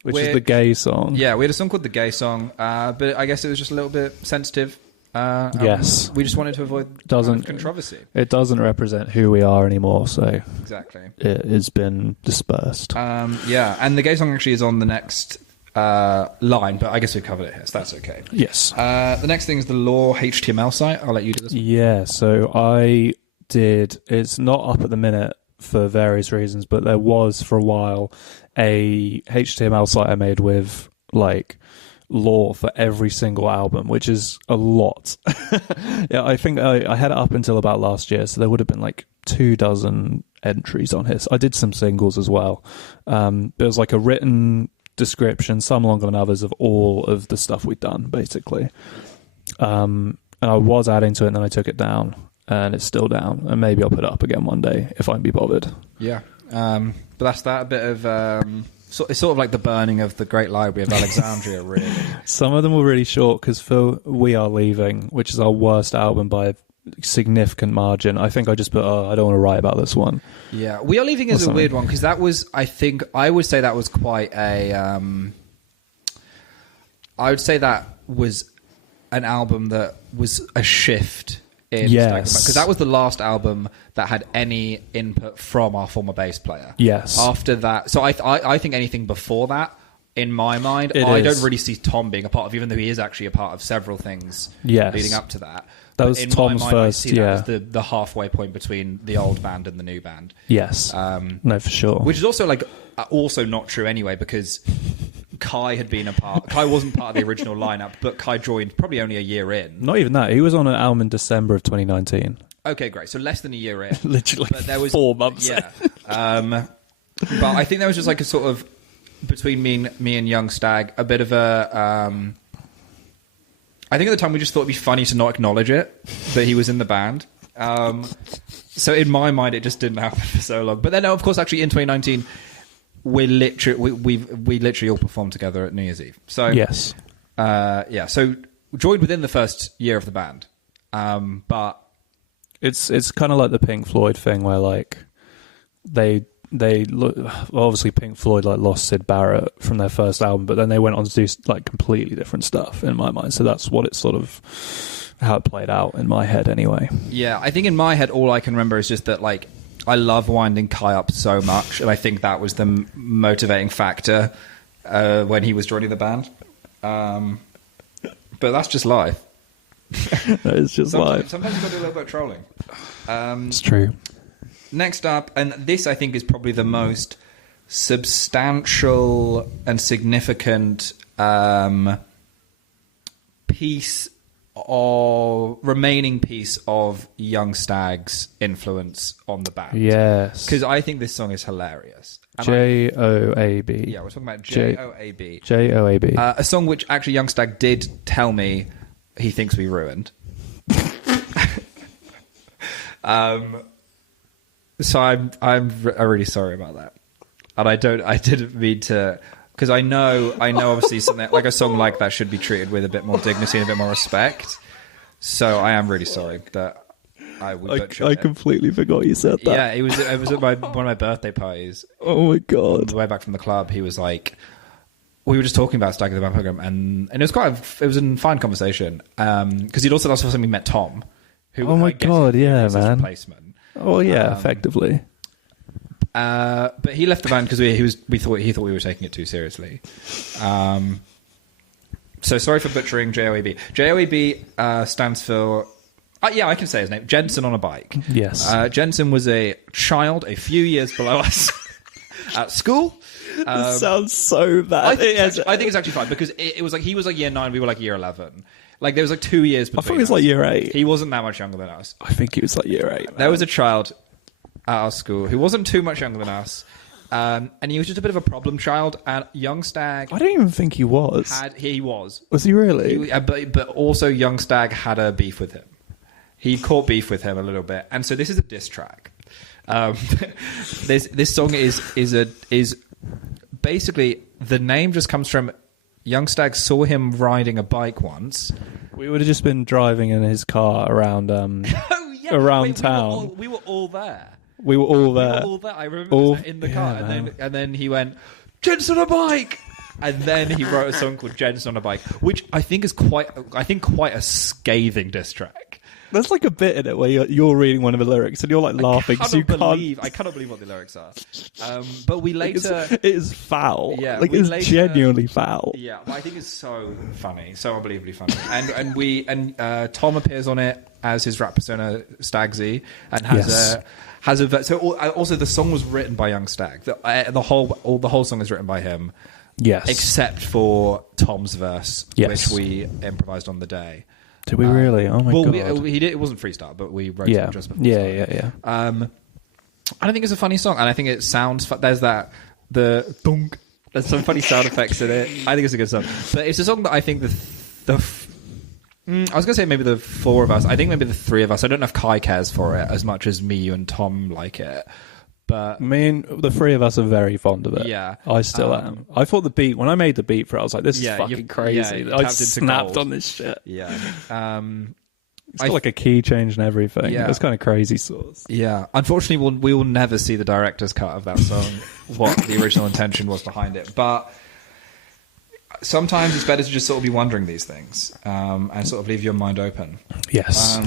Which is the gay song. Yeah, we had a song called The Gay Song, but I guess it was just a little bit sensitive. Yes. We just wanted to avoid controversy. It doesn't represent who we are anymore, so exactly. It has been dispersed. Yeah, and The Gay Song actually is on the next line, but I guess we covered it here, so that's okay. Yes. The next thing is the Law HTML site. I'll let you do this one. Yeah, so it's not up at the minute for various reasons, but there was for a while a HTML site I made with like law for every single album, which is a lot. Yeah, I think I had it up until about last year, so there would have been like 24 entries on his. I did some singles as well. There was like a written description, some longer than others, of all of the stuff we'd done, basically. And I was adding to it, and then I took it down. And it's still down, and maybe I'll put it up again one day if I can be bothered. Yeah, but that's that. A bit of it's sort of like the burning of the Great Library of Alexandria, really. Some of them were really short because for We Are Leaving, which is our worst album by a significant margin, I think I just put, I don't want to write about this one. Yeah, We Are Leaving is a weird one because that was, I think, I would say that was quite a. I would say that was an album that was a shift. Yes, because that was the last album that had any input from our former bass player. Yes. After that, so I think anything before that, in my mind, I don't really see Tom being a part of, even though he is actually a part of several things leading up to that. That was Tom's first, I see that as the halfway point between the old band and the new band. Yes, no, for sure. Which is also not true anyway, because Kai had been a part. Kai wasn't part of the original lineup, but Kai joined probably only a year in. Not even that. He was on an album in December of 2019. Okay, great. So less than a year in. Literally, but there was 4 months. Yeah. But I think there was just like a sort of between me and Young Stag, a bit of a. I think at the time we just thought it'd be funny to not acknowledge it that he was in the band. So in my mind, it just didn't happen for so long. But then, of course, actually in 2019. We literally all performed together at New Year's Eve. So yes, So joined within the first year of the band, but it's kind of like the Pink Floyd thing, where like they obviously Pink Floyd like lost Sid Barrett from their first album, but then they went on to do like completely different stuff in my mind. So that's what it's sort of how it played out in my head, anyway. Yeah, I think in my head, all I can remember is just that like. I love winding Kai up so much, and I think that was the motivating factor when he was joining the band. But that's just life. That is just life. Sometimes you've got to do a little bit of trolling. It's true. Next up, and this I think is probably the most substantial and significant remaining piece of Young Stag's influence on the band. Yes. Because I think this song is hilarious. J-O-A-B. Yeah, we're talking about J-O-A-B. J-O-A-B. A song which actually Young Stag did tell me he thinks we ruined. So I'm really sorry about that. And I didn't mean to... Because I know, obviously, something like a song like that should be treated with a bit more dignity and a bit more respect. So I am really sorry that I would butcher it. I completely forgot you said that. Yeah, it was at one of my birthday parties. Oh my god! On the way back from the club, he was like, we were just talking about Staggy the Band Pilgrim, and it was it was a fine conversation. Because he'd also last time we met Tom, who oh my god, yeah, man. Replacement. Oh yeah, effectively. But he left the band because he thought we were taking it too seriously. So sorry for butchering JOAB. JOAB stands for... I can say his name. Jensen on a bike. Yes. Jensen was a child a few years below us at school. This sounds so bad. I think it's actually fine because it was like he was like year 9, we were like year 11. Like there was like 2 years between. I thought he was like year 8. He wasn't that much younger than us. I think he was like year 8. Man. There was a child at our school who wasn't too much younger than us. And he was just a bit of a problem child. And young Stag... I don't even think he was. He was. Was he really? But also young Stag had a beef with him. He caught beef with him a little bit. And so this is a diss track. This song is basically... The name just comes from... Young Stag saw him riding a bike once. We would have just been driving in his car around town. We were all there. We were all there. I remember this in the car. And then he went, Jensen on a bike! And then he wrote a song called Jensen on a Bike, which I think is quite a scathing diss track. There's like a bit in it where you're reading one of the lyrics and you're like laughing. I cannot believe what the lyrics are. But we later... It is foul. Yeah, like it's genuinely foul. Yeah, but I think it's so funny, so unbelievably funny. And Tom appears on it as his rap persona Stagzy and has a so also the song was written by Young Stag. The whole song is written by him. Yes, except for Tom's verse, yes, which we improvised on the day. Did we really? Oh my god! It wasn't freestyle, but we wrote it just before. Yeah. And I think it's a funny song, and I think it sounds. There's the dunk. There's some funny sound effects in it. I think it's a good song, but it's a song that I think I was gonna say maybe the 4 of us. I think maybe the 3 of us. I don't know if Kai cares for it as much as me, you, and Tom like it. But I mean, the 3 of us are very fond of it. Yeah, I still am. I thought the beat when I made the beat for it, I was like, "This is fucking crazy." Yeah, I snapped on this shit. Yeah, it's got like a key change and everything. Yeah. It's kind of crazy sauce. Yeah, unfortunately, we will never see the director's cut of that song. What the original intention was behind it, but sometimes it's better to just sort of be wondering these things and sort of leave your mind open. Yes.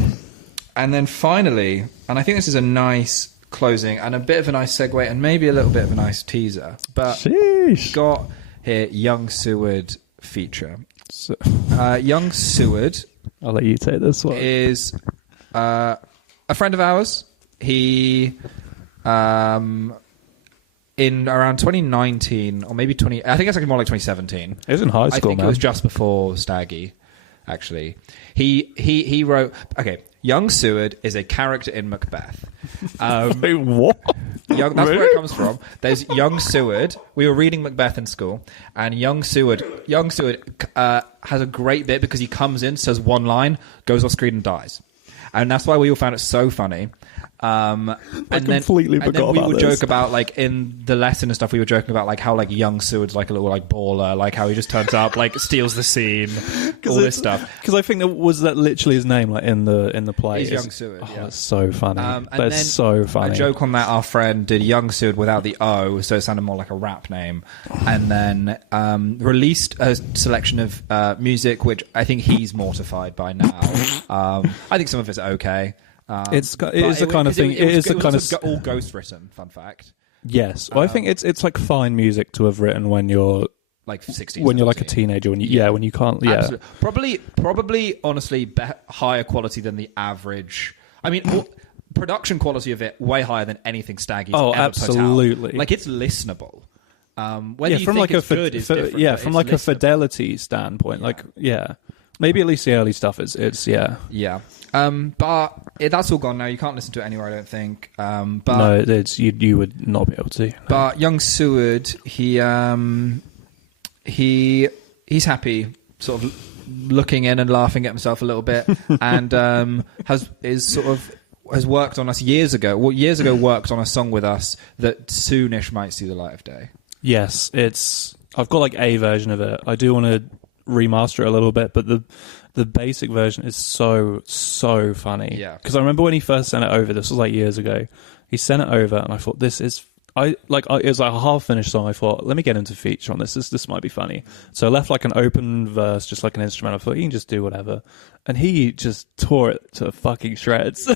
And then finally, and I think this is a nice closing and a bit of a nice segue and maybe a little bit of a nice teaser, but sheesh. Got here Young Seward feature. Young Seward, I'll let you take this one, is a friend of ours. He in around 2019 or maybe I think it's like more like 2017. It was in high school. I think it was just before Staggy. Actually, he wrote. Okay, Young Seward is a character in Macbeth. Wait, what? That's where it comes from. There's Young Seward. We were reading Macbeth in school, and Young Seward has a great bit because he comes in, says one line, goes off screen and dies, and that's why we all found it so funny. And then we would joke about like in the lesson and stuff. We were joking about like how like Young Seward's like a little like baller, like how he just turns up, like steals the scene, all this stuff. Because I think that literally his name, like in the play. He's Young Seward. Oh, that's so funny. That's so funny. A joke on that. Our friend did Young Seward without the O, so it sounded more like a rap name. And then released a selection of music, which I think he's mortified by now. I think some of it's okay. It is the kind of thing. It is the kind of all ghost written. Fun fact. Yes, well, I think it's like fine music to have written when you're like 16, when you're like a teenager, when you can't. Yeah, absolutely. Probably, honestly, higher quality than the average. I mean, production quality of it way higher than anything Staggy's ever absolutely. Put out. Like it's listenable. Whether you from think like it's good is different. Yeah, from like a fidelity standpoint, like maybe at least the early stuff is yeah. But that's all gone now. You can't listen to it anywhere, I don't think. But no, you would not be able to. No. But Young Seward, he's happy, sort of looking in and laughing at himself a little bit, and has worked on us years ago. Well, years ago, worked on a song with us that soonish might see the light of day. Yes, I've got like a version of it. I do want to remaster it a little bit, but the basic version is so funny. Yeah. Because I remember when he first sent it over, this was like years ago, he sent it over and I thought, this is it was like a half finished song. I thought, let me get him to feature on this. This might be funny. So I left like an open verse, just like an instrumental. I thought he can just do whatever, and he just tore it to fucking shreds.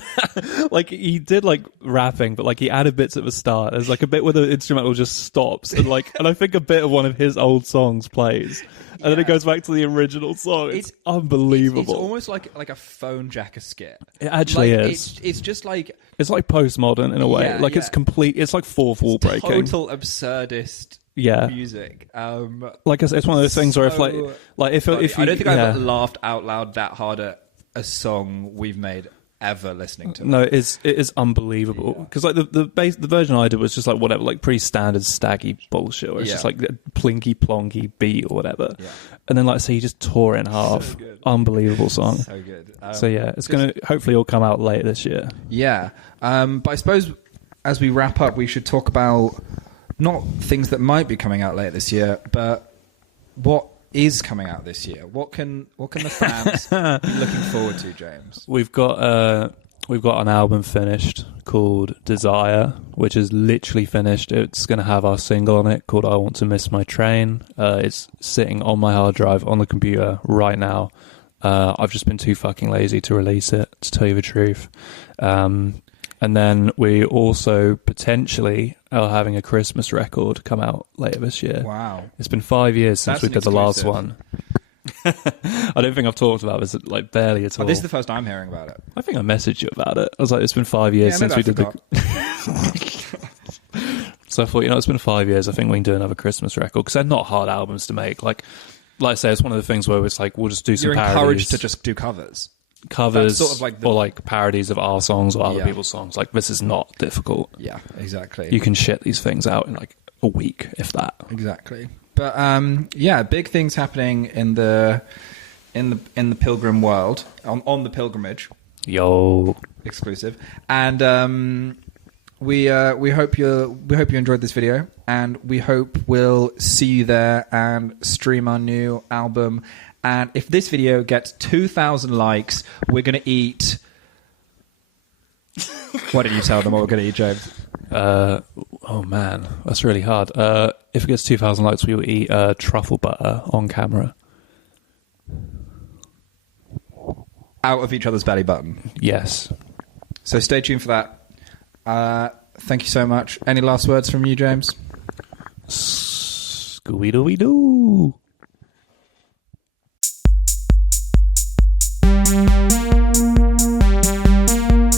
Like he did like rapping, but like he added bits at the start. There's like a bit where the instrumental just stops, and I think a bit of one of his old songs plays. And then it goes back to the original song. It's unbelievable. It's almost like a phone jacker skit. It actually is. It's just like... It's like postmodern in a way. It's complete... It's like fourth wall breaking. Total absurdist music. Like I said, it's one of those things where if I don't think I've laughed out loud that hard at a song we've made ever listening to. No, it is unbelievable because like the version I did was just like whatever, like pretty standard Staggy bullshit where it's just like a plinky plonky beat or whatever, and then like I say, he just tore it in half. So unbelievable song. So good. So yeah, it's gonna hopefully all come out later this year. Yeah, but I suppose as we wrap up, we should talk about not things that might be coming out later this year, but what is coming out this year. What can the fans be looking forward to, James? We've got an album finished called Desire, which is literally finished. It's going to have our single on it called I Want to Miss My Train. It's sitting on my hard drive on the computer right now. I've just been too fucking lazy to release it, to tell you the truth. And then we also potentially are having a Christmas record come out later this year. Wow. It's been 5 years since we did the last one. I don't think I've talked about this like barely at all. This is the first I'm hearing about it. I think I messaged you about it. I was like, it's been 5 years since we did the... So I thought, it's been 5 years. I think we can do another Christmas record because they're not hard albums to make. Like I say, it's one of the things where it's like, we'll just do some parodies. You're encouraged to just do covers. Sort of like or like parodies of our songs or other people's songs. Like, this is not difficult. Yeah, exactly. You can shit these things out in like a week, if that. Exactly. But big things happening in the Pilgrim world on the pilgrimage. Yo, exclusive. And we hope you enjoyed this video, and we hope we'll see you there and stream our new album. And if this video gets 2,000 likes, we're going to eat... What did you tell them what we're going to eat, James? Oh, man. That's really hard. If it gets 2,000 likes, we will eat truffle butter on camera. Out of each other's belly button? Yes. So stay tuned for that. Thank you so much. Any last words from you, James? Scooby-Dooby-Doo.